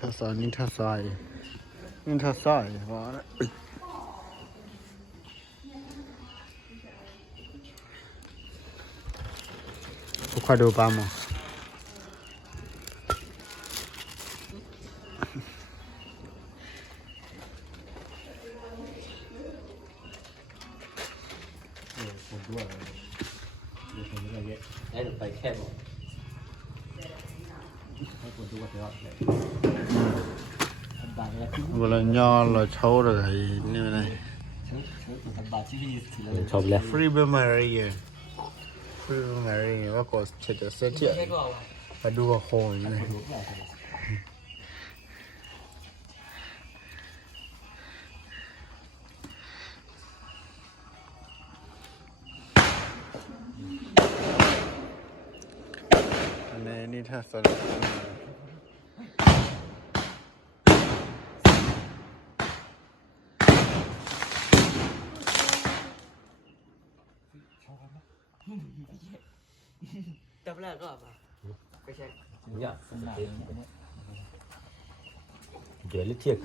ถ้าซอยนี่ถ้าซอยนี่ถ้าซอยพอแล้วอุ๊ยพวกคอยดูปลาหมอได้หนูไปแค่บอก 我来娘了，吵着他，你们呢？Chào bé. Free bên Maria. Free bên Maria, nó có chết chết chết. Và đua hồn này. อเราเช่าเลยนี่ไงฉันฉันทำบาทที่พี่ถือเลยชมแล้วฟรีเบอร์มารีฟรีเบอร์มารีว่าก็เฉยๆเสียเที่ยมาดูว่าโคงนี่อันนี้นี่ถ้าสนจับแรกก็มาไม่ใช่เนี่ยเดี๋ยวเรียกเทียบ